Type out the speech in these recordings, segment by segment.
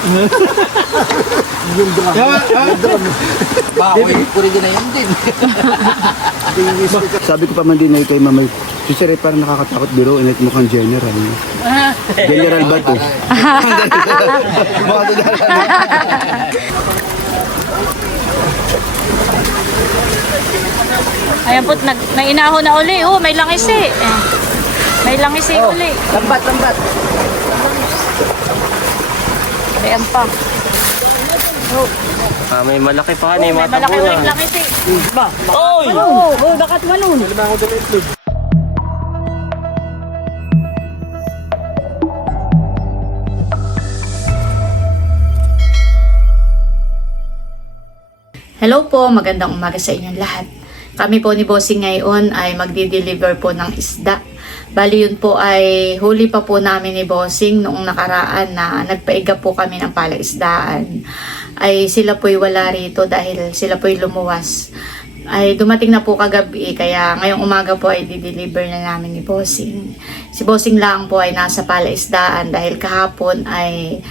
Yung drum. Yung drum. Puri din na yun din. Sabi ko pa man din kay Mama, si Sir, parang nakakatakot biro, mukhang general. General ba to? Ayan po, nainaho na uli. Oh, may langis eh. May langis eh uli. Lambat. Ayan pa. Oh, May malaki pa may malaki ulit langis eh. Oy! Oh, bakat manun. Hello po, magandang umaga sa inyong lahat. Kami po ni Bossing ngayon ay magdi-deliver po ng isda. Bali yun po ay huli pa po namin ni Bossing noong nakaraan na nagpaiga po kami ng palaisdaan. Ay sila po'y wala rito dahil sila po'y lumuwas. Ay dumating na po kagabi kaya ngayong umaga po ay di-deliver na namin ni Bossing. Si Bossing lang po ay nasa palaisdaan dahil kahapon ay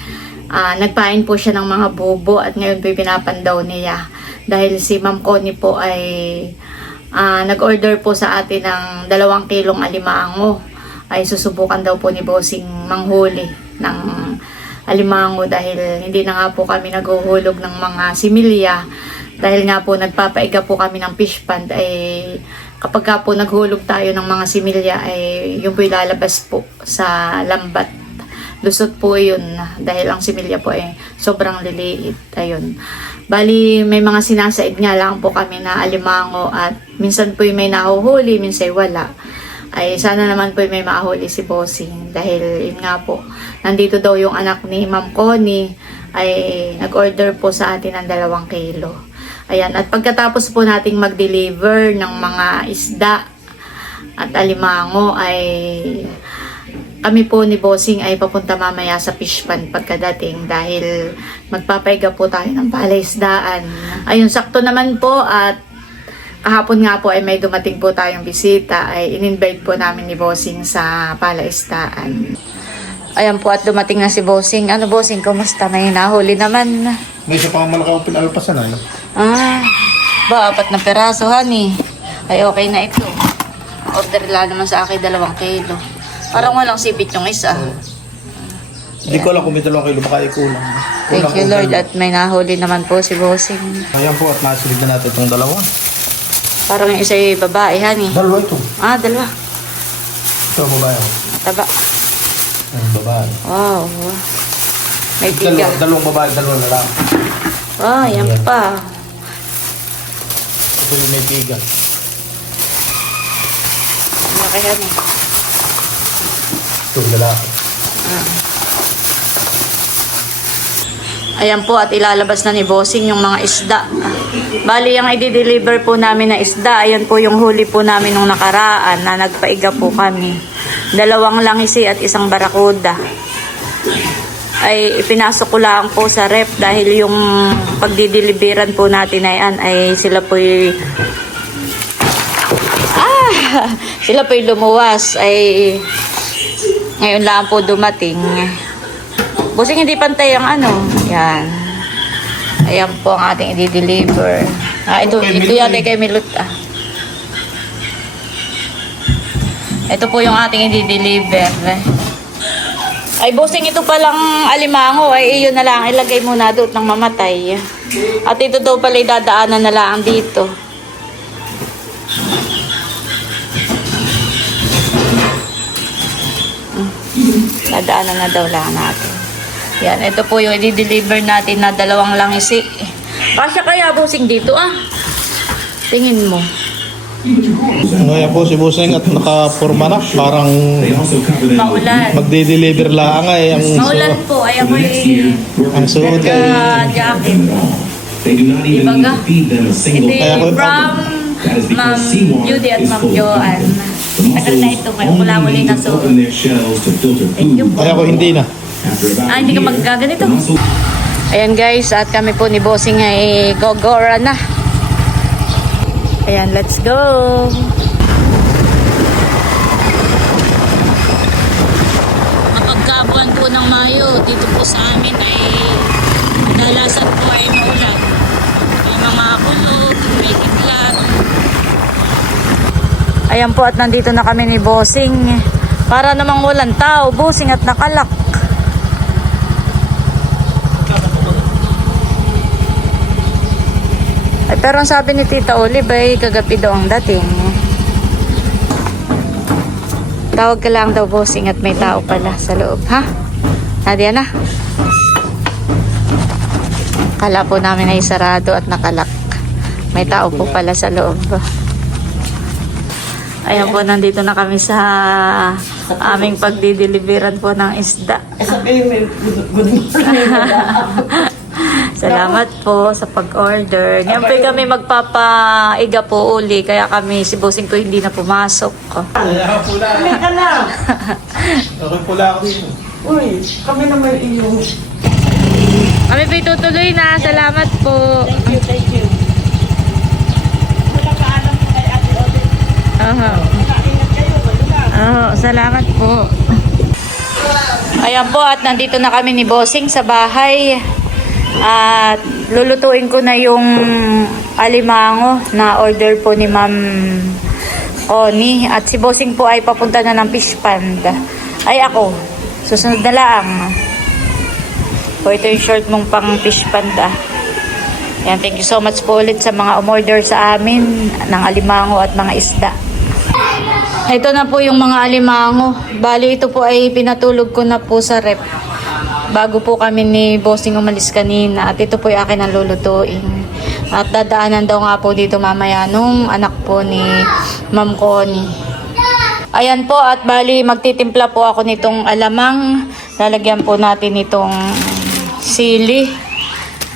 nagpain po siya ng mga bubo at ngayon po'y pinapandaw niya. Dahil si Ma'am Connie po ay nag-order po sa atin ng 2 kilong alimango. Ay susubukan daw po ni Bossing manghuli ng alimango dahil hindi na nga po kami naghuhulog ng mga similya. Dahil nga po nagpapaiga po kami ng fish pond ay kapag ka po naghulog tayo ng mga similya ay yung po ilalabas po sa lambat. Lusot po yun dahil ang similya po ay sobrang liliit. Ayun. Bali, may mga sinasaid nga lang po kami na alimango at minsan po may nahuhuli, minsan wala. Ay sana naman po may mahuli si Bossing dahil yun nga po, nandito daw yung anak ni Ma'am Connie ay nag-order po sa atin ng 2 kilo. Ayan, at pagkatapos po nating mag-deliver ng mga isda at alimango ay kami po ni Bossing ay papunta mamaya sa fish pond pagkadating dahil magpapaiga po tayo ng palaisdaan. Ayun, sakto naman po at kahapon nga po ay may dumating po tayong bisita ay in-invite po namin ni Bossing sa palaisdaan. Ayan po at dumating na si Bossing. Ano Bossing, kumusta? May nahuli naman. May isa pang malaki akong pinalpasan ay. Ba, 4 na peraso, honey. Ay okay na ito. Order lang naman sa akin 2 kilo. Parang walang sipit yung isa. Hindi ko alam kung may 2 kilo, baka ikulang. Thank you Lord at may nahuli naman po si Bossing. Ayan po at nasilid na natin itong 2. Parang yung isa yung babae, honey. 2 ito. 2. Ito babae. Mataba. Ang babae. Wow. May tiga. 2 babae, 2 lalaki. Yan pa. Ito yung may tiga. Laki, honey. Ito yung lalaki. Ayan po at ilalabas na ni Bossing yung mga isda. Bali, yung i-deliver po namin na isda, ayan po yung huli po namin nung nakaraan na nagpaiga po kami. 2 langisi at 1 barakuda. Ay ipinasok ko lang po sa rep dahil yung pagdideliveran po natin ay sila po sila po lumuwas ay ngayon lang po dumating. Bossing, hindi pantay ang yan. Ayan po ang ating i-deliver. Ito yata kay Milot. Ito po yung ating i-deliver. Ay, Bossing, ito palang alimango. Ay, iyon na lang. Ilagay muna doon ng mamatay. At ito daw pala idadaanan na lang dito. Dadaanan na daw lang natin. Yan, ito po yung i-deliver natin na 2 langisi. Kasya kaya Bossing dito Tingin mo. Ngayon po si Bossing at nakapurma na. Parang Maulan. magde-deliver lang ay. Maulan po. Ay ako Ang suot ay. jacket. Ibaga. Ito yung from Ma'am Judy at Ma'am Joanne. Tagal na ito. May ukula muli na suot. Thank you po. Ay ako hindi na. Hindi ka magkaganito. Ayan guys, at kami po ni Bossing ay gogora na. Ayan, let's go. Kapag kabuan po ng Mayo, dito po sa amin ay Ayan po at nandito na kami ni Bossing. Para namang walang tao, Bossing at nakalak. Ay, pero ang sabi ni Tita Olive ay kagabi daw ang dating. Tawag ka lang daw, Bossing, at may tao pala sa loob. Ha? Nadia na? Kala po namin ay sarado at nakalak. May tao po pala sa loob. Ayan po, nandito na kami sa aming pagdideliveran po ng isda. Salamat po sa pag-order. Ngayon po kami magpapaiga po uli, kaya kami si Bossing ko hindi na pumasok. Pula. Ka na. Okay, pula ako dito. Uy, kami naman iyong. Kami po itutuloy na. Salamat po. Thank you. Wala paalam po kay Ate Odette. Aha. Ingat kayo, wala. Salamat po. Ayan po, at nandito na kami ni Bossing sa bahay. At lulutuin ko na yung alimango na order po ni Ma'am Connie. At si Bossing po ay papunta na ng fish pond. Ay ako, susunod na lang. Po, ito yung short mong pang fish pond. Ayan, thank you so much po ulit sa mga umorder sa amin ng alimango at mga isda. Ito na po yung mga alimango. Bali, ito po ay pinatulog ko na po sa rep bago po kami ni Bossing umalis kanina. At ito po yung akin ang lulutuin. At dadaanan daw nga po dito mamaya nung anak po ni Ma'am Connie. Ayan po, at bali magtitimpla po ako nitong alamang. Lalagyan po natin itong sili,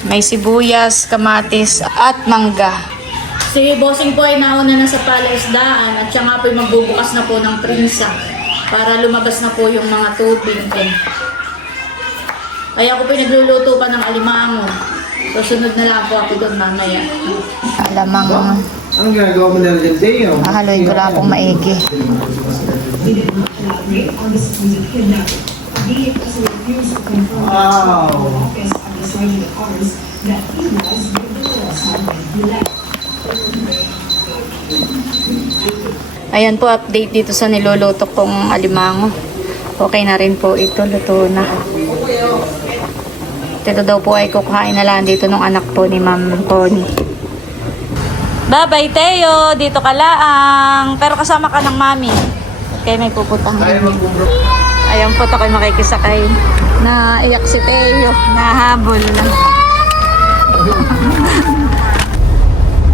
may sibuyas, kamatis at mangga. Si Bossing po ay nauna na sa palaisdaan at siya nga po ay magbubukas na po ng prinsa para lumabas na po yung mga tubig. Kaya ako po nagluluto pa ng alimango. Susunod na lang po ako doon mamaya. Alamang. Anong ginagawa mo na rin din? Haluin ko lang pong maigi. Wow. Ayan po, update dito sa niluluto kong alimango. Okay na rin po ito, luto na. Ito daw po ay kukain na lang dito ng anak po ni Ma'am Connie. Bye-bye, Teo. Dito ka laang. Pero kasama ka ng mami. Kaya may pupuntahan. Ayan po, ako'y makikisakay. Naiyak si Teo. Nahabol lang.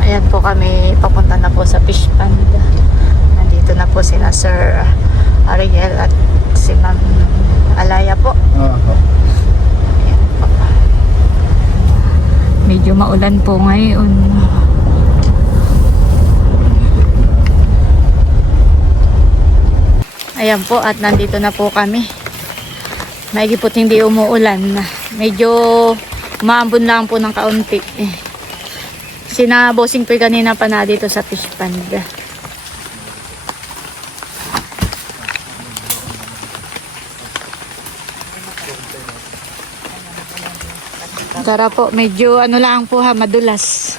Ayan po kami. Papunta na po sa fish pond. Nandito na po sila Sir Ariel at si Ma'am Alaya po. Ayan po. Medyo maulan po ngayon. Ayan po, at nandito na po kami. Maigipot hindi umuulan. Medyo umaambon lang po ng kaunti. Sina Bossing po kanina pa na dito sa fish pond. Tara po, medyo ano lang po ha, madulas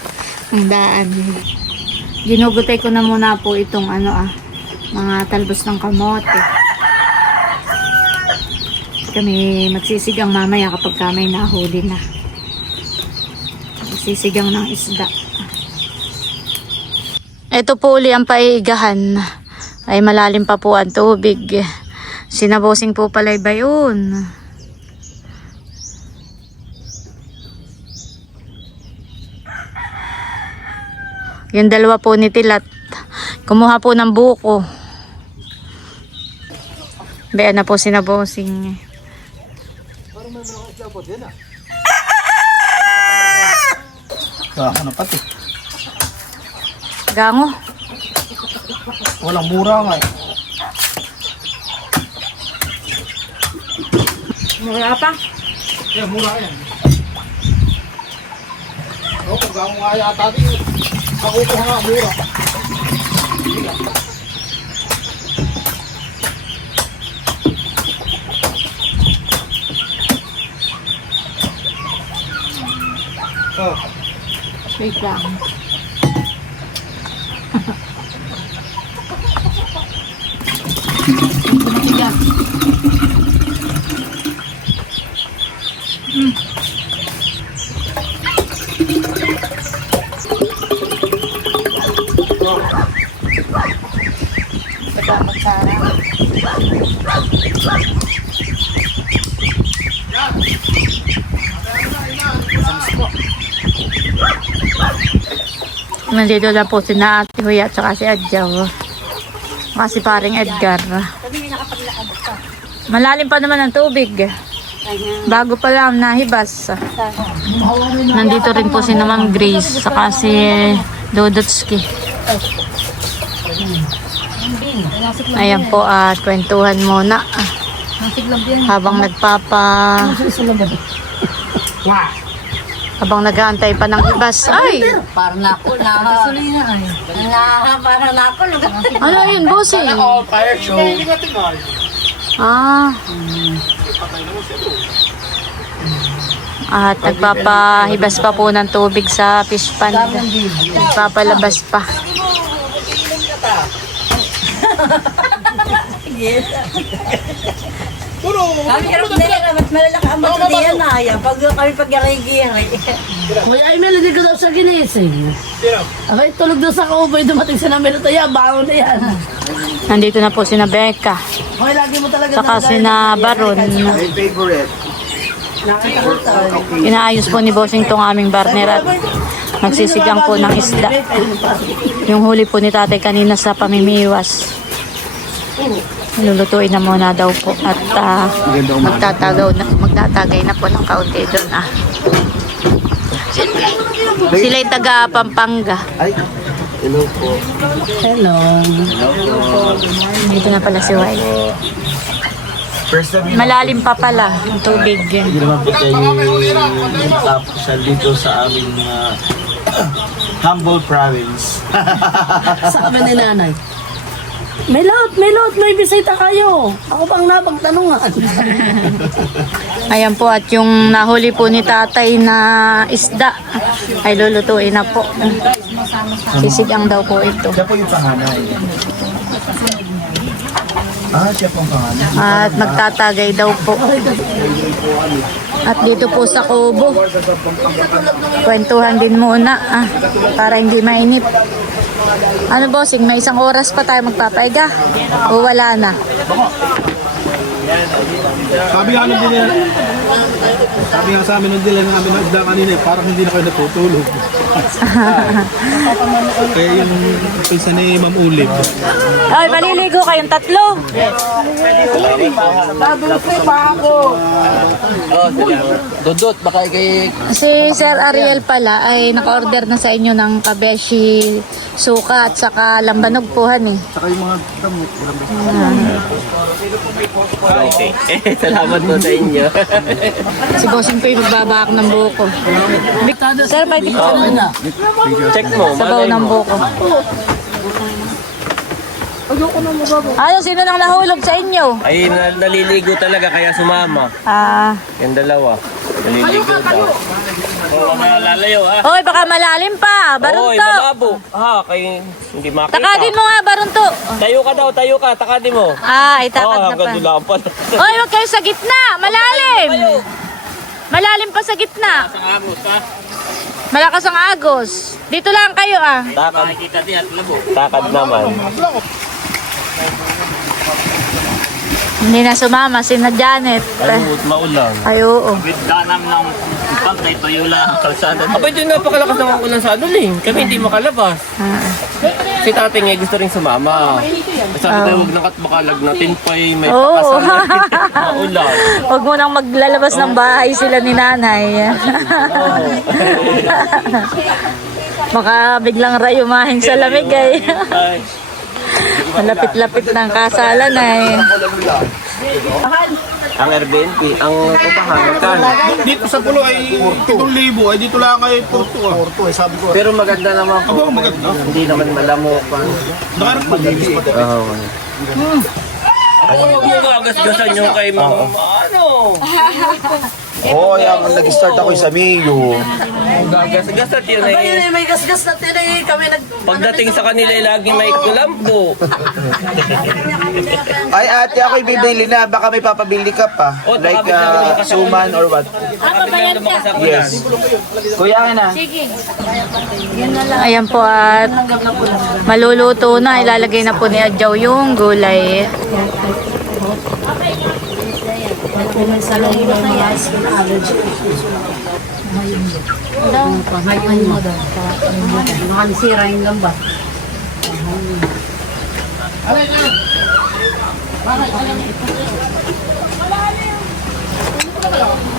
ang daan. Ginugutay ko na muna po itong mga talbos ng kamote. Kami magsisigang mamaya kapag kami nahuli na. Magsisigang ng isda. Ito po uli ang paigahan. Ay malalim pa po ang tubig. Sinabosing po palay ba yun? Yung dalawa po ni Tilat. Kumuha po ng buko. Bayan na po sinabosing. Ano pati? Gango. Walang mura nga eh. Mura pa? Yeah, mura yan. Oo, kung gawang nga yata din. Ako ko nga mura. Oh. Wait lang. Nandito na po si Ate Huya at saka si Adjaw. Kasi paring Edgar. Malalim pa naman ang tubig. Bago pa lang nahibas. Nandito rin po si Ma'am Grace saka si Dodotski. Ayan po at kwentuhan muna. Habang habang nag-aantay pa ng ibas. Ay! Parang nako, nakasulina ay. Parang nako. Ano yun, bossing? Fire show. Ah. At nagpapahibas pa po ng tubig sa fish pond. Nagpapalabas pa. Kami karap na yan, mas malalaki ang matutiyan na yan. Pag kami pag-gari-giri. Uy, ay melody ko daw sa ginising. Abay, tulog daw sa kaubay, dumating sa namin ito. Yan, baon na yan. Nandito na po si Becca. Uy, lagi mo talaga Saka si Baron. My favorite. Inaayos po ni Bossing tong aming barner at nagsisigang po ng isda. Yung huli po ni tatay kanina sa pamimiwas. Lulutuin na muna daw po at magtatagay na po ng kaunti doon. Sila'y taga Pampanga. Ay, hello po. Hello. Dito na pala si White. First time Malalim pa pala ang tubig. Hindi naman po tayo tapos dito sa aming humble province. Sa amin ni nanay. May load, may bisita kayo. Ako pang napagtanungan. Ayan po at yung nahuli po ni tatay na isda ay lulutuin na po. Sisigang daw po ito. Siya po yung panganay. Siya po ang panganay. At magtatagay daw po. At dito po sa kubo, kwentuhan din muna para hindi mainip. Ano bossing, may isang oras pa tayo magpapaiga? O wala na? Sabi nga nung dinila, sabi nga sa amin nung dinila namin na isda kanina, parang hindi na kayo natutulog. Kaya yung pulsa ni Ma'am Ulib. Ay, maliligo kayong tatlo. Dodot, baka ikay... Si Sir Ariel pala ay naka-order na sa inyo ng kabeshi, suka at saka lambanog po han eh. Saka yung mga damot. Okay. Salamat po sa inyo. Si Bossing po yung magbabaak ng buko. Sir, may Check mo. sabaw ng buko. Ano, sino nang nahulog sa inyo? Ay, naliligo talaga kaya sumama. Yung dalawa. Naliligo daw. Oo, malalayo ha. Hoy, baka malalim pa. Oy, Barunto. malabo. Ha, kayo hindi makita. Takadin mo nga, Barunto. Tayo ka daw, tayo ka. Takadin mo. Itakad na hanggang pa. dulaan pa. Hoy, wag kayo sa gitna. Malalim. Malalim pa sa gitna. Malakas ang agos. Dito lang kayo Takad. Takad naman. Hindi na sumama si na Janet. Ay, maulan. Ay, oo. Ganam ng pantay tuyo lang ang kalsada. Abay, doon napakalakas ng ulan sa ano eh. Kami hindi makalabas. Si tatay nga gusto rin sumama. Sabi tayo, huwag nang katbakalag natin pa may Oo. pakasalan. Maulan. Huwag mo nang maglalabas ng bahay sila ni nanay. Baka biglang rayumahin sa lamig ay. Ay. Malapit-lapit ng kasalan ay. Ang Airbnb, ang upahan, magkano? Dito sa pulo ay 7,000, ay dito lang ay Porto. Sabi ko. Pero maganda naman po. Aba, maganda. Hindi naman malamukan. Nakarap malinis pa din. Oo. Huwag mo gagasgasan nyo kay mama. Ano? Oo, nag-start ako sa Mayo. Gagas-gasat yun Aba yun eh. may gasgas na tinay kami Pagdating sa kanila, lagi may kulambo. Ay, ate, ako'y bibili na. Baka may papabili ka pa. O, Like baka suman or what. Yes. Kuya, na. Ayan po at maluluto na. Ilalagay na po ni Adjaw yung gulay.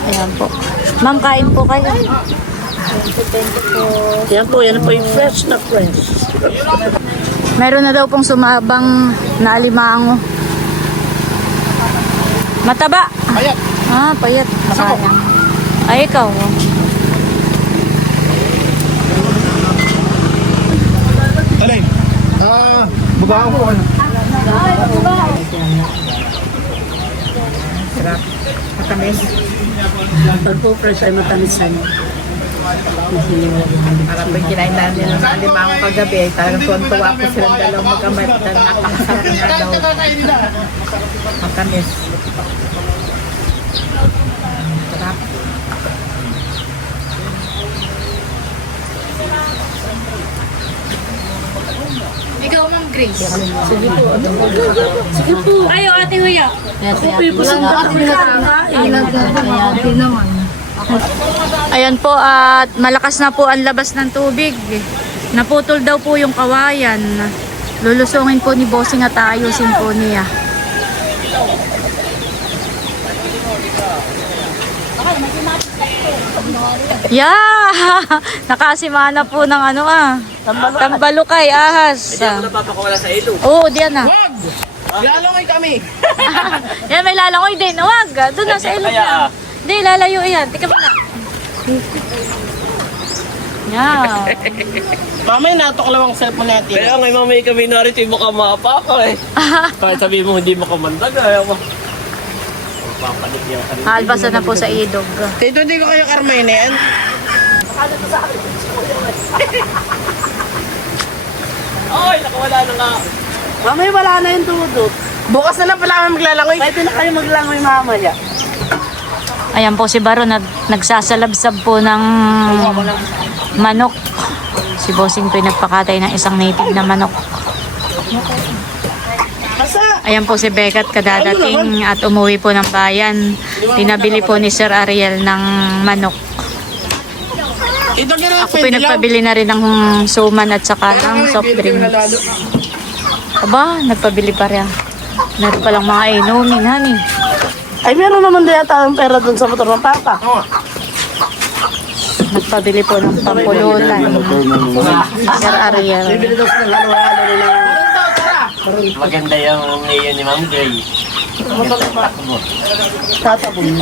Ayan po. Ma'am, kain po kayo. Yan po yung fresh na fresh. Meron na daw pong sumabang na alimango. Mataba. Payat. Ah, payat. Sayang. Ay, ikaw. Alay. Babaho ko kayo. Pag po fresh ay matamisan. Parang pag kinain namin ng alimango kagabi, ay talagang tuwan-tuwa po silang dalawang mag-amat na napakasarap nga daw. Matamis. Sarap. Ikaw, Ma'am Grace. Sige po. Ayo, Ate Huya. Ayan po at malakas na po ang labas ng tubig. Naputol daw po yung kawayan. Lulusungin po ni Bossing at ayusin po niya. Yeah! Nakasimana po ng ano Tambalukay, ahas. Hindi ako napapakawala sa ilo. Oo, diyan na. Lalangay kami! Yan, may lalangoy din. Huwag, doon na sa ilog Kaya, na. Hindi, lalayo yan. Tika pa na. Yeah. Mamaya natuklaw ang cellphone natin. kaya ngayon may kami narito yung mukha mapa ko eh. Kahit sabihin mo hindi mo kamandag, ayaw ko. Papalit niya kanina. Albasan na po sa idog. Tito, hindi ko kayo karmay na yan. Ay, nakawala na nga. Mamaya wala na yung tudot. Bukas na lang pala kami maglalangoy. Pwede na kayo maglangoy mamaya. Ayan po si Baro, nagsasalabsab po ng manok. Si Bossing po nagpakatay ng isang native na manok. Ayan po si Bekat kadadating at umuwi po ng bayan. Pinabili po ni Sir Ariel ng manok. Ito gano'n, Ako po nagpabili na rin ng suman at saka ng soft drinks. Aba, nagpabili pa rin. Meron palang mga inumin, honey. Ay, meron naman din yata ang pera dun sa motor ng papa. Nagpabili po ng pampulutan. Sir Ariel. Bibili daw sila ng halo-halo nila. Maganda yung ngayon ni Ma'am Gray. Tatabong.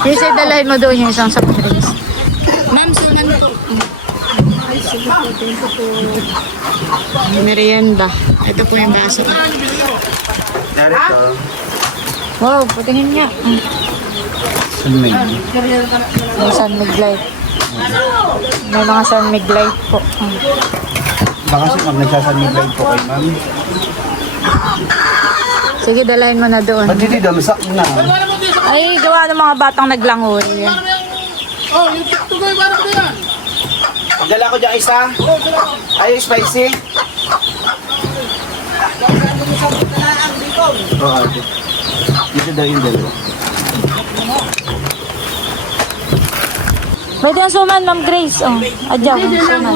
Kasi dalahin mo doon yung isang soft drinks. Ma'am, sunan po. Merienda. Ito po yung baso. Narito. Wow, patingin nga. Sunmig. May sunmig light. May mga sunmig light po. Baka kasi pag nagsasanmig light po kay ma'am. Sige, dalahin mo na doon. Ba't hindi damsak na? Ay, gawa ng mga batang naglangoy. Oh, yung tugoy, parang ko yan. Dala ko dyan isa. Ay, spicy. Oo, ate. Dito daw yung dalawa. Pwede ang suman, Ma'am Grace. Oh, adyaw ang suman.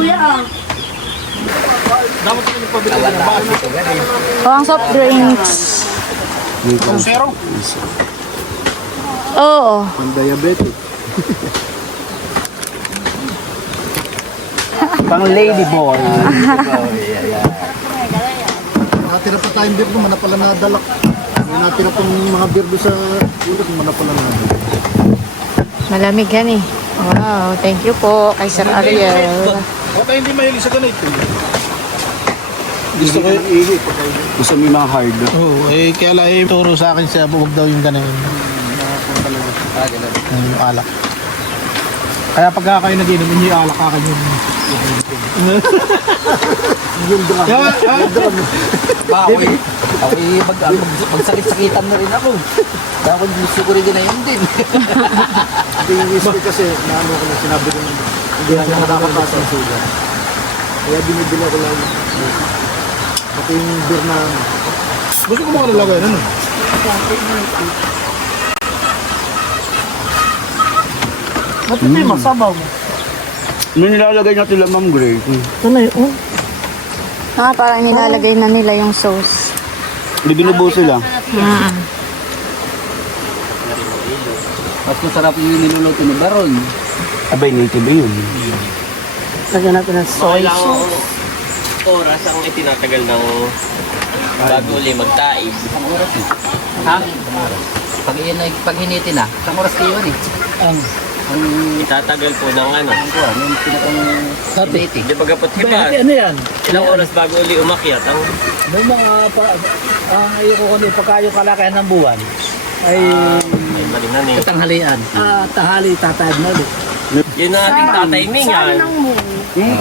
Oh, ang soft drinks. Zero. Oo. Pang diabetic. Pang lady boy. Natira pa tayong beer naman na pala nadalak. May natira pang mga beer doon sa ulos naman na pala nadalak. Malamig yan eh. Wow, thank you po kay Sir Ariel. O tayo hindi mahilig sa ganito. Gusto ko Gusto mo yung mga hard. Oo, kaya lang turo sa akin siya, huwag daw yung ganun. Yung alak. Kaya pagka kayo nag-inom, hindi yung alak akin yung... Magsakit-sakitan na rin ako. Dapat gusto ko rin ginayon din. Hindi yung whisky kasi, naano ko na sinabi ko na hindi na nakakataas ng sugar. Kaya binibili ako lang. Pati yung beer na... Gusto ko mga nalagay, ano? Ba't ito yung masabaw mo? Ano nilalagay natin lang, Ma'am Gray? Ano yun? Parang nilalagay na nila yung sauce. Hindi binubuo sila. Mas masarap yung niluluto ni Baron. Abay, native yun. Lagyan natin ng soy Ilang sauce. oras ang itinatagal ng bago uli magtaib. Ha? Pag hinitin na, isang oras kayo eh. Itatagal po ng ano. Yung pinakang dating. Di ba kapot hibat? Ano yan? Ilang oras bago uli umakyat ang Noong mga ayoko ko nung pagkayo kalakayan ng buwan ay ay malingan eh. Tanghalian. tahali tatayad na ulit. Yun ang ating tataymingan.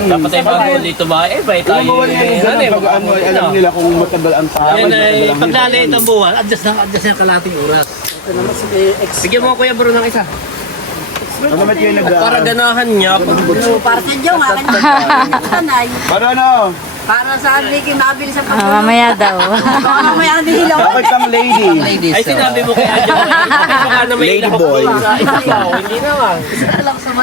Dapat ay bago uli tumae, ba tayo Alam nila kung matagal ang tawag. Yan ay paglalayit ng buwan, adjust yung kalating oras. Ito naman si Bigyan mo Kuya Bro ng isa. Ano naman yun Para ganahan niya. Para sa Diyo, akin sanay. Para ano? Para sa Liki mabili sa Mamaya daw. Mamaya ang dihilaw. Bakit kang lady? Ladies. Ay sinabi mo kaya dyan. Baka na may Lady boy. Hindi naman.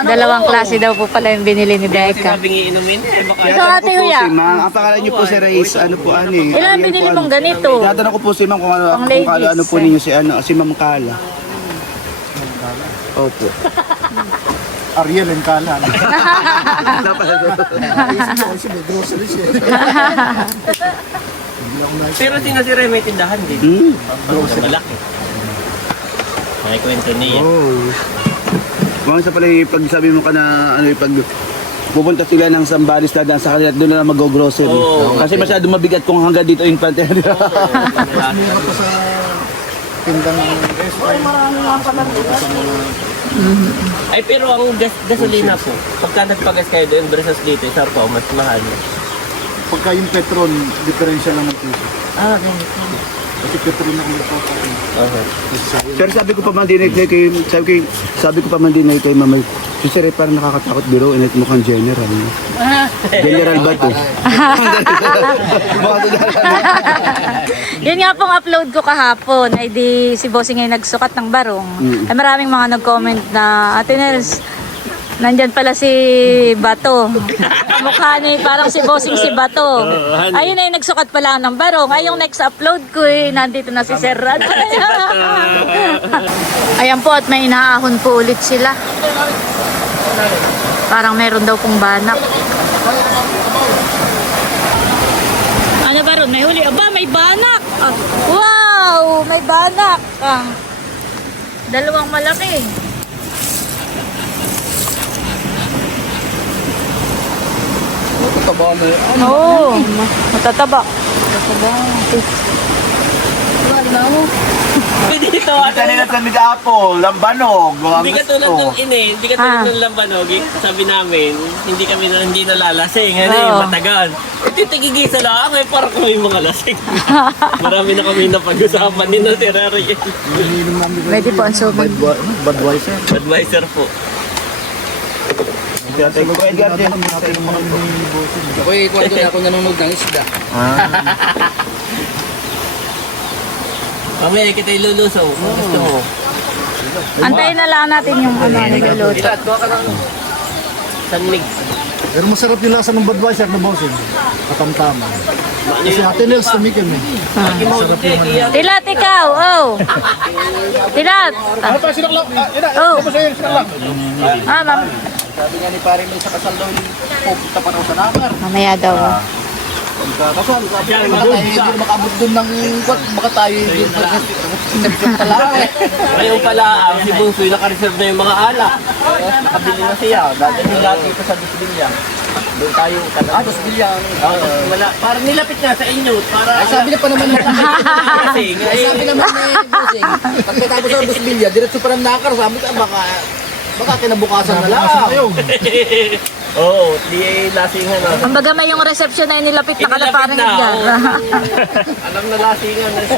Dalawang klase daw po pala yung binili ni Deka. Sinabing iinumin eh. Baka Ito ate Huya. Si Ma'am. Ang pangalan niyo po si Reyes. Ano po ano eh? Ilan binili mong ganito? Tatanong ko po si Ma'am kung ano, Pang kung ladies, ano po ninyo si Ma'am Kala. Opo. Ariel and Kala. Pero sinasira may tindahan din. Malaki. May kwento niya. Oh. Kung sa pala pag sabi mo ka na ano pag pupunta sila ng Sambales dadaan sa kanila doon na mag-grocery. Oo. Kasi masyado mabigat kung hanggang dito infante. Ay pero ang gasolina po, pagka nagpagas kayo doon versus dito, isa po, mas mahal. Pagka yung Petron, diferensya lang ng piso. Okay. Kasi Petron na kung magpapakain. Okay. Pero sabi ko pa man din kay sabi ko pa man din kay Mama, si Sir parang nakakatakot biro init mukhang general. General ba to? Yun nga pong upload ko kahapon ay di si Bossing ay nagsukat ng barong. Ay maraming mga nag-comment na Ate Nels, nandyan pala si Bato. Mukha ni parang si Bossing si Bato. Ayun ay nagsukat pala ng barong. Ay yung next upload ko eh, nandito na si Sir Rad. Ayan po at may inaahon po ulit sila. Parang meron daw pong banak. Ano ba ron? May huli? Aba, may banak! Ah, wow! May banak! Dalawang malaki. Taba na yun. Oo, matataba. Pwede ito Kita nila sa Mid-Apple, Lambanog, Hindi ka tulad ng hindi ka tulad ng lambanog. Sabi namin, hindi nalalasing. Ano Oo. matagal. Ito tigigisa lang, eh, parang kami mga lasing. Marami na kami napag-usapan din na si Rary. Pwede po ang sumag. Budweiser. Advisor po. Ako'y kwarto na ako nanonood ng isda. Mamaya kita ilulusaw. Kung gusto mo. Antayin na lang natin yung ano, niluluto. Ilat, kuha ka ng sanlig. Pero masarap yung lasa ng Budweiser na bossing. Katamtama. Kasi Ate Nels, tumikim eh. Tilat ikaw, oh. Tilat. Ano pa, sinaklang? Oh. Ano sa'yo, sinaklang? Ma'am. Sabi nga ni pare may sa kasal daw pupunta pa raw sa Nakar. Mamaya daw. Pagkakasal, sabi nga baka tayo hindi makabot doon ng kwat, baka tayo hindi talaga eh. Ngayon pala, si Bunsoy naka-reserve na yung mga alak. Nakabili na siya. Dati yung lahat dito sa Bisbilya. Doon tayo talaga. Dos bilyan. Wala. Parang nilapit nga sa inyo. Para Ay, sabi na pa naman ng kasi Ay, sabi naman ni Bossing, pagkatapos ng dos bilyan, diretso pa ng nakar, sabi ka, baka kinabukasan na lang. Oo, di lasingan na. Ang baga may yung reception na nilapit na Inilapit kalaparan na, niya. oo. Alam na lasingan na si...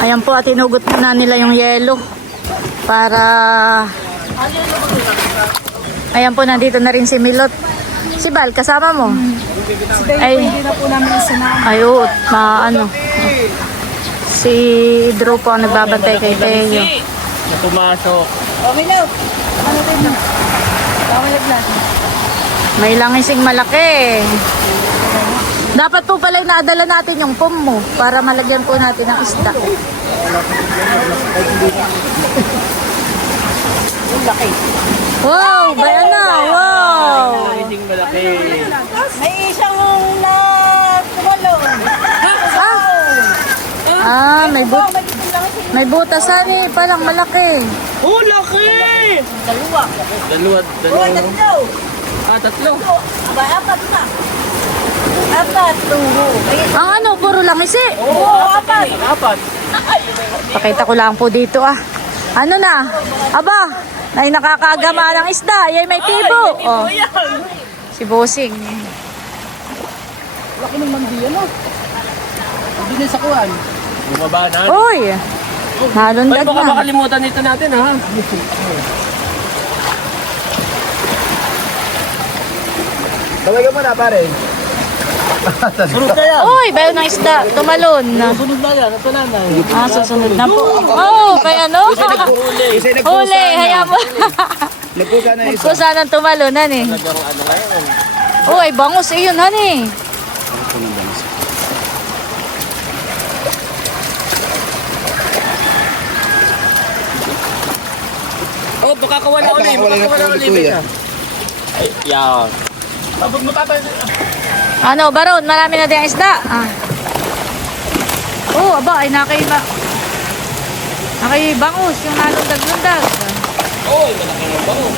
Ayan po at inugot na nila yung yelo para ayan po, nandito na rin si Milot. Si Bal, kasama mo? Ay, hindi na po namin sinama. Ay, oo, ano. Si Drew po ang nagbabantay kay Teo. Na pumasok. May langising malaki. Dapat po pala naadala natin yung pom mo para malagyan po natin ng isda. Wow, bayan na. Wow. Langising malaki. May isang na tumalo. Ah, may butasan eh, palang malaki. Oh, laki! Dalawa. Dalawa. Tatlo. Tatlo. Aba, apat na. Apat. Tungo. Ang ano, puro langis eh. Oo, apat. Apat. Pakita ko lang po dito ah. Ano na? Aba, ay nakakagama ng isda. Yay, may tibo. Oh. Si Bossing. Laki ng mandiyan, no? Hindi na sa kuwan. Bumaba na. Uy, Ay, nalundag baka na. makalimutan nito natin, ha? Tawagan mo na, pare. Sunod na yan. Uy, bayo ng isda. Tumalon. Sunod na yan. Ito na na. Ah, susunod na po. Oh, may ano? Kasi Huli, hayaan mo. nagpusa na isa. Kung saan ang tumalunan eh. Talagang ano ngayon. Uy, bangus iyon, honey. Oh, baka kawala Baka ulit. kawala Baka na kawala po ulit. ito, yan. Ay, yan. Ano, Baron, marami na din isda. Ah. Oh, aba, ay bangus, yung nalundag-lundag. Oh, malaki ng bango.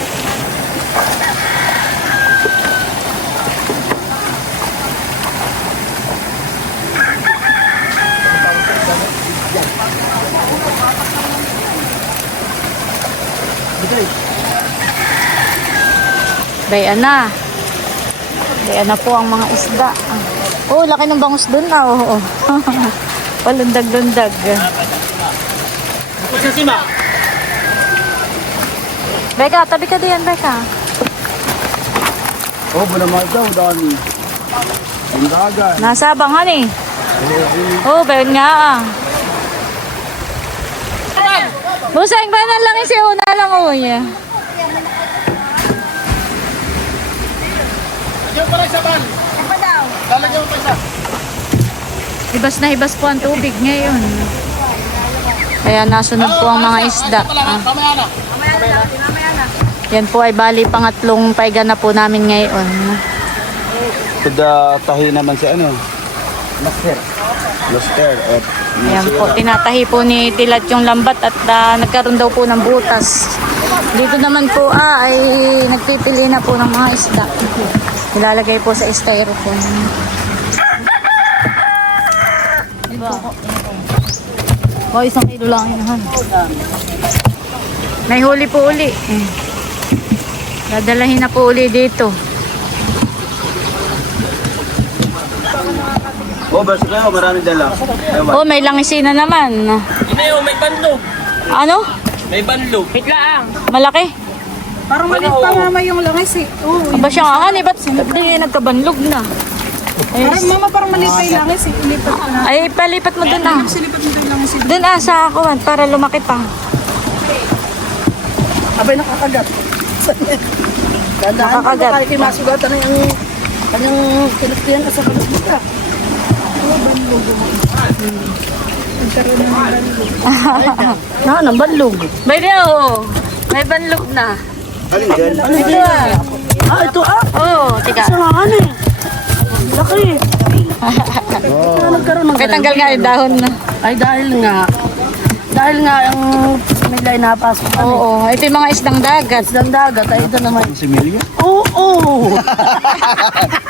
Bayan na. Bayan na po ang mga isda. Oh, laki ng bangus dun na. Oh. Palundag-lundag. Ako sa sima. Beka, tabi ka diyan, Beka. Oh, bunamad daw, dami. Ang dagat. Nasa abangan eh. Oh, bayan nga ah. Buseng ba na lang isi una lang uy. Yung para sa ban. Lalagyan mo pa isa. Hibas na hibas po ang tubig ngayon. Kaya nasunod po ang mga isda. Ah. Mamaya na. Yan po ay bali pangatlong paiga na po namin ngayon. Kada tahi naman si ano? Master. At Ayan po, tinatahi po ni Tilat yung lambat at nagkaroon daw po ng butas. Dito naman po ay nagpipili na po ng mga isda. Ilalagay po sa styrofoam. Diba? O, 1 kilo lang yun. May huli po uli. Dadalahin na po uli dito. Oh, basta kayo, maraming dala. Ewan. Oh, may langisina naman. Inayo, may banlo. Ano? May banlo. Wait lang. Malaki? Parang maliit pa mama yung langis eh. Oo. Ba siya nga, ba't di nagkabanlog na? Ay, Parang maliit pa yung langis eh. Ilipat ko na. ay palipat mo dun ah. Silipat mo yung langis eh. Dun ah, sa akuan, para lumaki pa. Abay nakakagat. Nakakagat. Kahit yung masugatan na yung kanyang kinaktiyan sa kalubuta. Nang banlog. May oh. May banlog na. Alin dyan? Ito ah. Ito Oh, tiga. Sa ano eh. Laki. Nagkaroon ng Kaya tanggal nga yung dahon na. Ay dahil nga, Dahil nga ang pamilya ay napasok kami. Oo, ito yung mga isdang dagat. Islang dagat ay ito naman. Si Milya? Oo!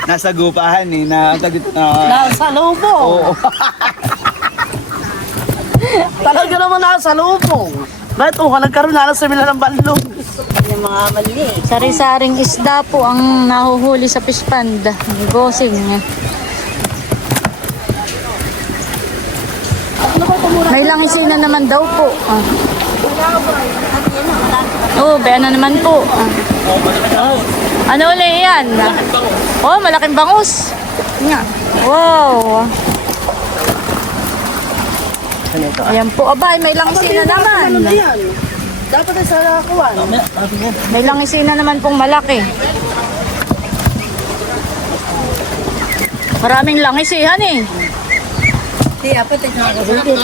Nasa gupahan eh. Nasa lubong. Oo. Talaga naman nasa lubong. Bakit nagkaroon na sa mila ng balong? Yung mga mali. Sari-saring isda po ang nahuhuli sa fish pond ni Bossing. May langisina naman daw po. Oh, be ano naman po. Ano ulit yan? Oh, malaking bangus. Nga. Wow. Ayan po. Abay, may langisina naman. Ano yan? Dapat ay sa kuwan. May langisina naman pong malaki. Maraming langisihan eh. Di, apat ito na kasunod.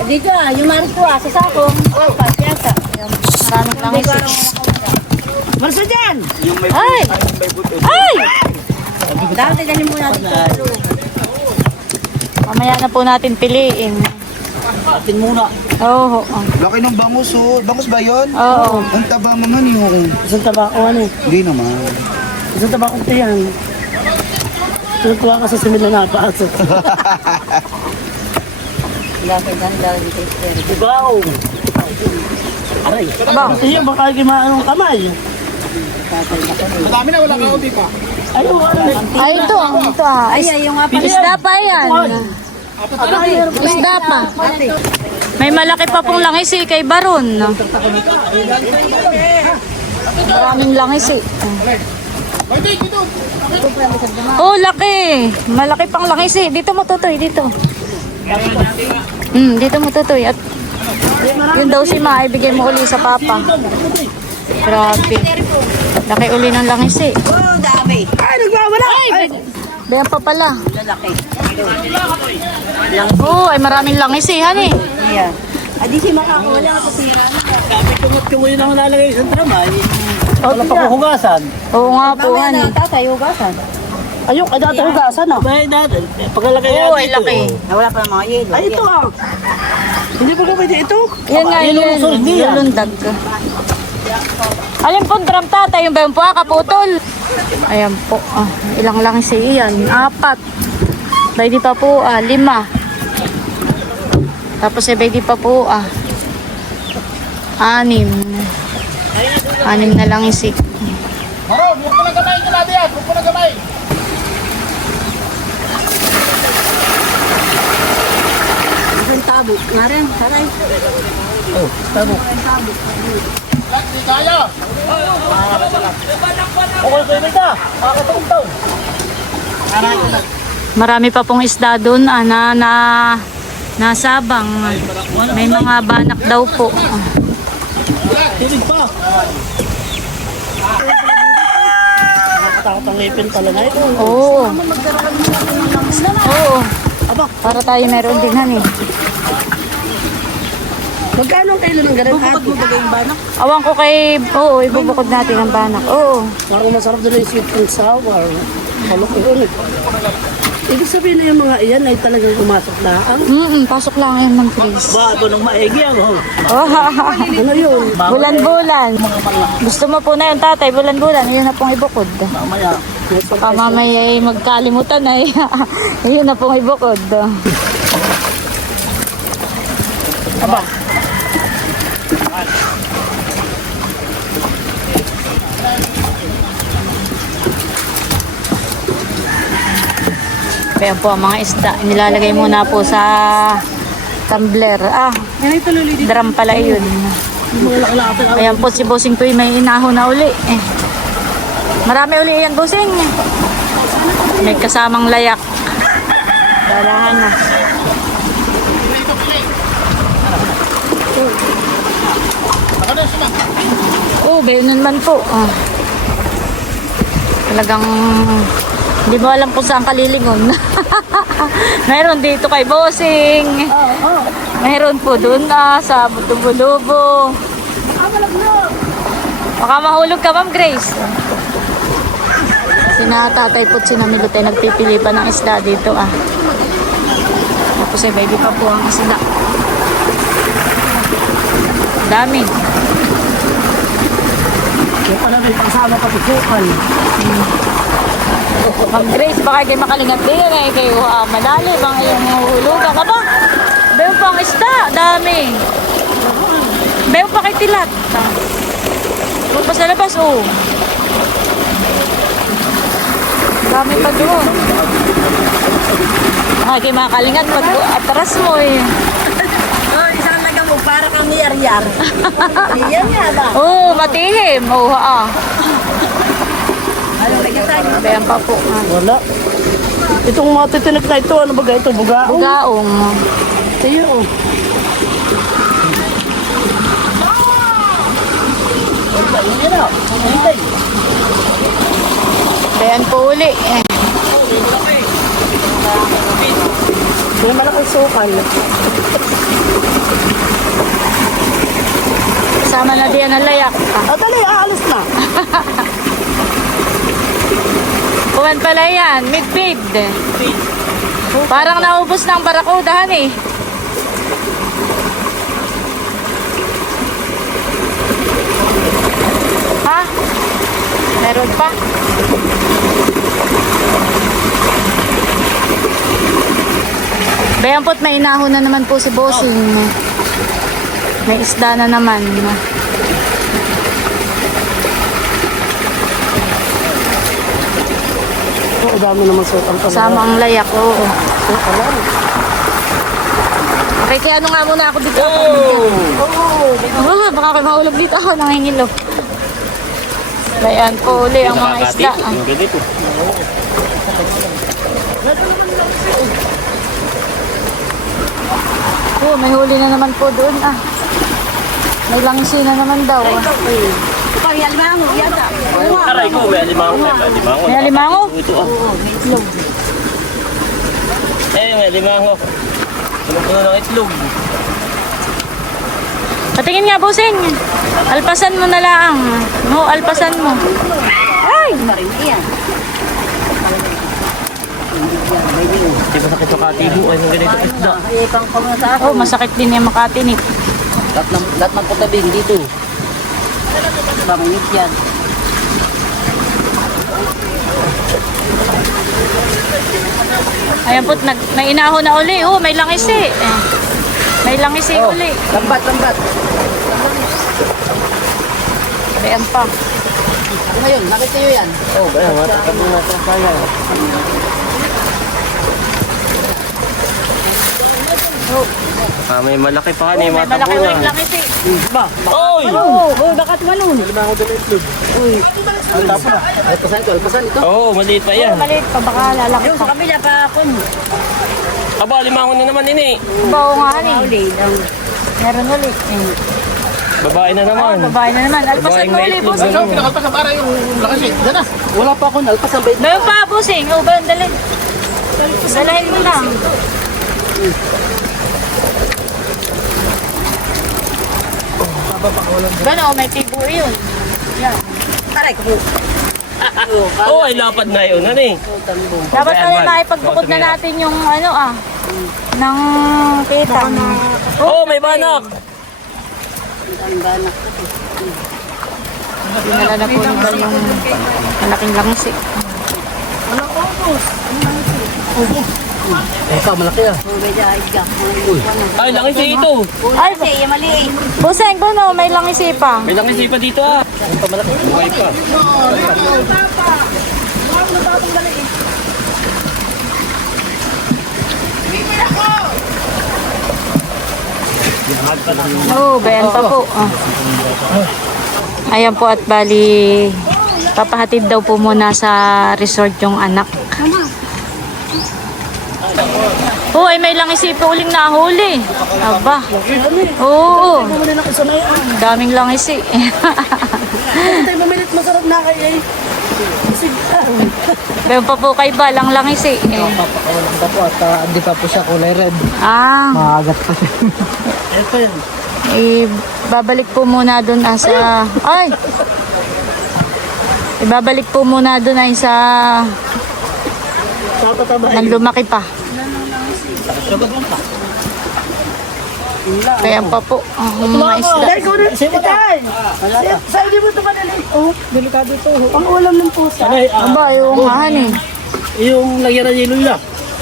Dito yung maris ko sa sako. Apat yata. Maraming langisi. Marsa dyan! Ay! Ay! Dapat tignan mo natin ito. Mamaya na po natin piliin. Atin muna. Oo. Laki ng bangus oh. Bangus ba yun? Oo. Ang taba naman yun. Isang tabako ano eh. Hindi naman. Isang tabako ito yan. Tuwa ka sa simila na paasok. Dapat ganda dito. Dibaw! Aray. Aba. Iyo, baka gimaanong kamay. Madami na, wala ka uti pa. Ayun, ano. Ay, ito. Ito ah. Ay, yung nga pala. Isda pa yan. Isda pa. May malaki pa pong langisi kay Baron. Maraming langisi. Oh, laki. Malaki pang langisi. Dito mo tutoy, dito. Dito mo tutoy. At yun daw si Ma, ibigay mo uli sa Papa. Grabe. Laki uli ng langisi. Oh, dami. Ay, nagwawala! Ay, bayan pa pala. Lalaki. Oh, ay maraming langisihan eh. Ayan. Adi si makakawala ako sira. Kapit kumot yun ang lalagay sa tramay. Wala pa kuhugasan. Oo nga po, Mamaya na hani. tatay, hugasan. Ayun, ay dati hugasan ah. Ay, dati. Pagkalagay Oo, ay laki. Nawala pa ng mga yelo. Ay, ito ah. Hindi ba pwede ito? Yan nga, Yun ang uso, hindi yan. lundag. Alin po, drum tatay, yung ba yung po, kaputol. Ayan po, ilang lang siya yan? 4. Bay di pa po, 5. Tapos bay di pa po, 6. 6 na lang isi. Maron, huwag mo na gamay nyo natin yan. Huwag mo na gamay. Isang tabo. Nga rin, taray. Hindi kaya. Okay, pwede ka. Makakatong taon. Marami pa pong isda doon, nasabang. May mga banak daw po. Tinig pa. Nakakatakot ang ngipin talaga ito. Oo. Oo. Para tayo meron din han eh. Magkano ang kilo ng ganun? Bukod mo ba yung banak? Awang ko kay, ibubukod natin ang banak. Oo. Parang masarap din yung sweet and sour. Halok yun eh. Ibig sabihin na yung mga iyan ay talagang pumasok na ang Pasok lang yan ng Chris. bago ng maigi ako. Oh, Ano yun? bulan-bulan. Gusto mo po na yun, tatay, bulan-bulan. Yun na pong ibukod. Mamaya. Baka mamaya ay magkalimutan ay yun na pong ibukod. Aba. Kaya po ang mga isda, nilalagay muna po sa tumbler. Drum pala yun. Ayan po si Bossing Tuy may inaho na uli. Marami uli yan, Bossing. May kasamang layak. Dalahan na. Bayunan man po. Talagang hindi mo alam kung saan kalilingon. Meron dito kay Bossing. Meron po doon sa Butubulobo. Baka mahulog ka, Ma'am Grace. Sinatatay po sinamilot ay nagpipili pa ng isda dito. Tapos ay baby pa po ang isda. Dami. Kaya pala may kasama patusukan. Ma'am Grace, baka kayo makalingat din eh. Kayo madali, bang yung hulugan ka ba? Bayo pang isda, dami. Bayo pa kay tilat. Doon pa sa labas, oh. Dami pa doon. Baka kayo makalingat pag atras mo eh. Oh, isang lagang mo para kang miyar-yar. Iyan nga ba? Oo, matihim. Oo, Ano lagi tayo? Bayan pa po. Wala. Itong matitinik na ito, ano ba ito? Bugaong? Gaong. Iyo. Bayan po uli. May malaking sukal. Sama na diyan ang layak. Dali, aalis na. Kuwan pala yan, midpid. Parang naubos ng barakudahan eh. Ha? Meron pa? Bayan po't may inahon na naman po si Bossing. May isda na naman. Oo, dami naman sukal pala. Sama ang layak, oo. Sukal lang. Okay, kaya ano nga muna ako dito. Oo, baka kayo mahulog dito ako, nangingilo. Bayan po uli ang mga isda. Ang ganito. Oo, may huli na naman po doon ah. May langisi na naman daw. Pag yalmango, yata. Aray ko, may alimango. May alimango? Ito ah. May alimango. Puno ng itlog. Patingin nga, Busing. Alpasan mo na lang. No, alpasan mo. Ay! Iyan. Di ba sakit sa katibo? Ay, ang ganito isda. Ipang ko na sa Oh, masakit din yung makatinik. Lahat ng putabing dito. Pamangit yan. Ayan po, may inahon na uli. Oh, may langisi. May langisi uli. Lambat. Ayan pa. Ngayon, nakita nyo yan. Oh, kaya matakap mo na sa kaya. May malaki pa Oh, ni may malaki rin langisi. Oy! Oh, bakat malun. Alpasan ito. Oo, maliit pa Oh, yan. maliit pa, baka lalaki Sa pa. kabila pa ako. Aba, limango na naman ini. Bao nga ni. Uli lang. Meron uli. Babae na naman. Babae na naman. Alpasan mo uli, Busing. Pinakalpasan para yung lakas eh. Diyan na. Wala pa ako nalpasan. Bayon pa, Busing. Oh, bayon, dalhin. Dalahin mo lang. Gano, may tibo yun. Taray ko. Oo, ay lapad na yun. Ano eh? Dapat pala maipagbukod na natin yung ano ng kita. Oo, may banak. Dinala na po nila yung malaking langsi. Ikaw, malaki ah. Ay, langis eh ito. Ay, Kasi, yung maliit. Buseng, Bono, may langisi pa. May langis pa dito ah. Buhay pa. Oo, benta po. Ayan po at bali, papahatid daw po muna sa resort yung anak. Oo, ay may langisi pa uling nahuli. Aba. Oo. Daming langisi. Tayo mamilit masarap na kayo eh. Meron pa po kay Bal ang langisi. Papakawalan pa po at hindi pa po siya kulay red. Ah. Maagat pa siya. Babalik po muna doon sa... Ay! Ibabalik po muna doon ay sa... Nang lumaki pa. Kaya pa po ang mga isda. Ikaw na, itay! Sa hindi mo ito kanili. Oh, delikado ito. Ang ulam ng pusa. Aba, yung ahan eh. Yung lagyan na yelo nila.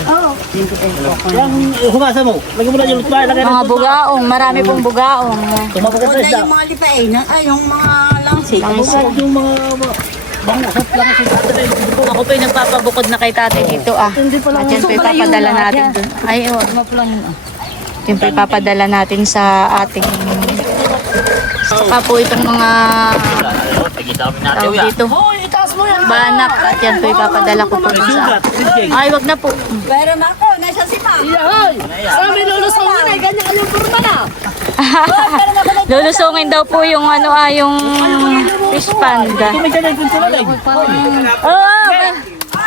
Oo. Yung humasa mo. Lagyan mo na yelo. Mga bugaong, marami pong bugaong. Tumapag ka sa isda. Yung mga lipain, yung mga langsit. Yung mga bangasat lang sa Ako po yung nagpapabukod na kay tatay dito ah. At yan po ipapadala natin dun. Ay, oh. Yan po ipapadala natin sa ating... Saka po itong mga tawag dito. Banak. At yan po ipapadala ko po dun sa... Ay, wag na po. Pero Marco, nasa si Ma'am. Sabi lulusong mo na, ganyan yung burma na. Lulusungin daw po yung ano yung fish panda. May dyan dito na tayo. Oh,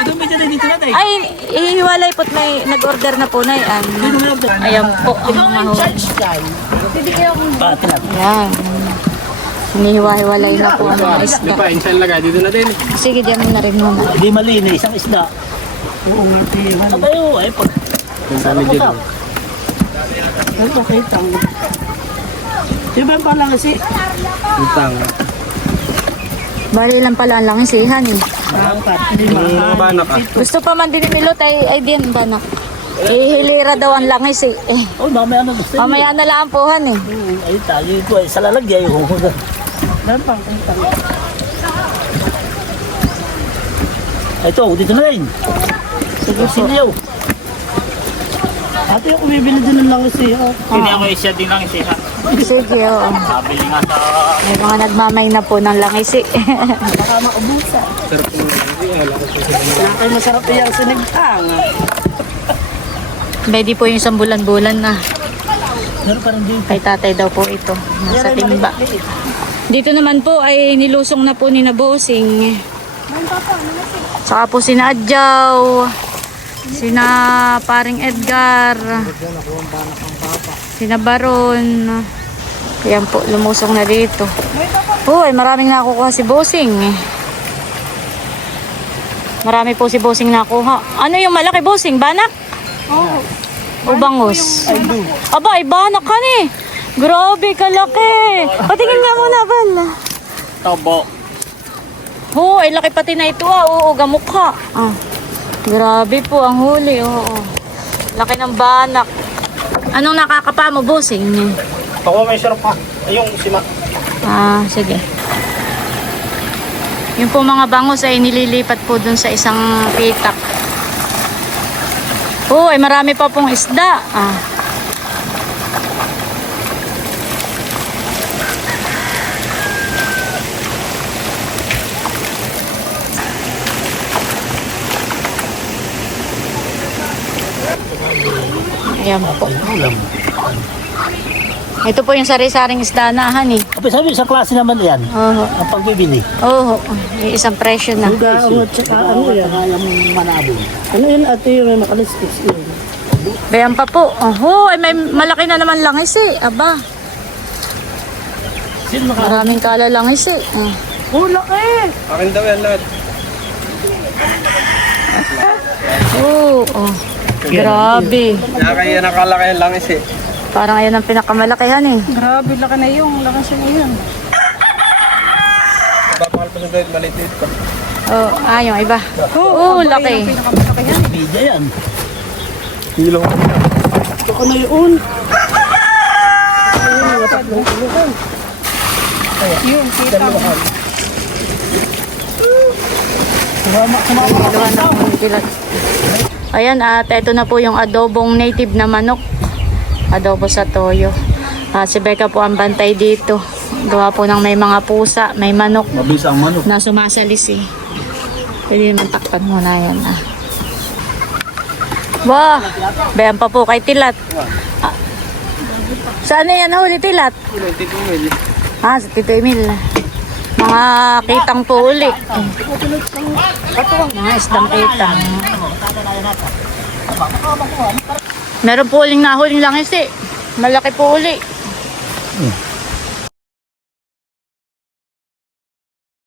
Ito may dyan dito na tayo. ay, ihiwalay po't may nag-order na po na yan. Ayan po ang mga huli. Ayan. Hinihiwa-hiwalay na po ang mga isda. Insan lagay dito na din. Sige, diyan mo na rin muna. Hindi malinis, isang isda. Oo nga, tayo. Ay, pag... Sabi dito. Ay, pakita. Di ba pala kasi? Utang. Bali lang pala ang langisihan eh. Yung banak ah. Gusto pa man din ni Milot ay din ba na? Ihilira daw ang langis eh. Oh, mamaya na gusto. Mamaya na lang po han eh. Ay, tayo ito ay sa lalagyan. Meron pang kita. Ito, dito na rin. Sige, sinyaw. Ate, yung umibili din ng langis eh. Hindi ako isya din lang siya. Sige, oo. Sabili nga sa... May mga nagmamay na po ng langis eh. Baka maubusan. Kaya masarap yung sinigtang. Pwede po yung isang bulan-bulan na. Meron pa rin din. Kay tatay daw po ito. Nasa timba. Dito naman po ay nilusong na po ni Nabosing. Saka po sina Adjaw. Sina paring Edgar. Sina Baron. Ayan po, lumusong na dito. Oh, ay maraming nakukuha si Bosing. Marami po si Bosing nakuha. Ano yung malaki Bosing? Banak? O bangus? Aba, ay banak ka ni. Grabe, kalaki. Patingin nga muna, Bal. Tobo. Oo, ay laki pati na ito ah. Oo, gamukha. Ah. Grabe po ang huli. Oo. Laki ng banak. Anong nakakapa mo, Bosing? Ako may sarap pa. Yung sima. Ah, sige. Yung po mga bangus ay nililipat po dun sa isang pitak. Oh, ay marami pa pong isda. Ah. Ayan po. Ito po yung sari-saring isda na, han eh. Kapag sabi, sa klase naman yan. Oo. Ang pagbibili. Oo. May isang presyo na. Gaamot tsaka ano yan. Yung manabong. Ano yun ate yung nakaliskis yun? Bayan pa po. Oh, ay may malaki na naman langis eh. Aba. Maraming kala langis eh. Ah. Oh, laki! Akin daw yan lahat. Oh, oh. Grabe. Kaya nakalaki yan lang eh. Parang ayan ang pinakamalakihan eh. Grabe, laki na yung laki siya ngayon. Bakal pa sa guide, maliit pa. Oh, yung iba. Oh, laki. Media yan. Kilo. Ito na yun. Yun, kita mo. Ayan, at ito na po yung adobong native na manok. Adobo sa toyo. Si Becca po ang bantay dito. Gawa po ng may mga pusa, may manok. Mabisa ang manok. Na sumasalis eh. Pwede naman takpan muna yan ah. Wah! Bayan pa po kay Tilat. Ah. Saan na yan huli Tilat? Ah, sa Tito Emil. Mga kitang po uli. Mga isdang kitang. Meron po uling nahuling langis eh. Malaki po uli.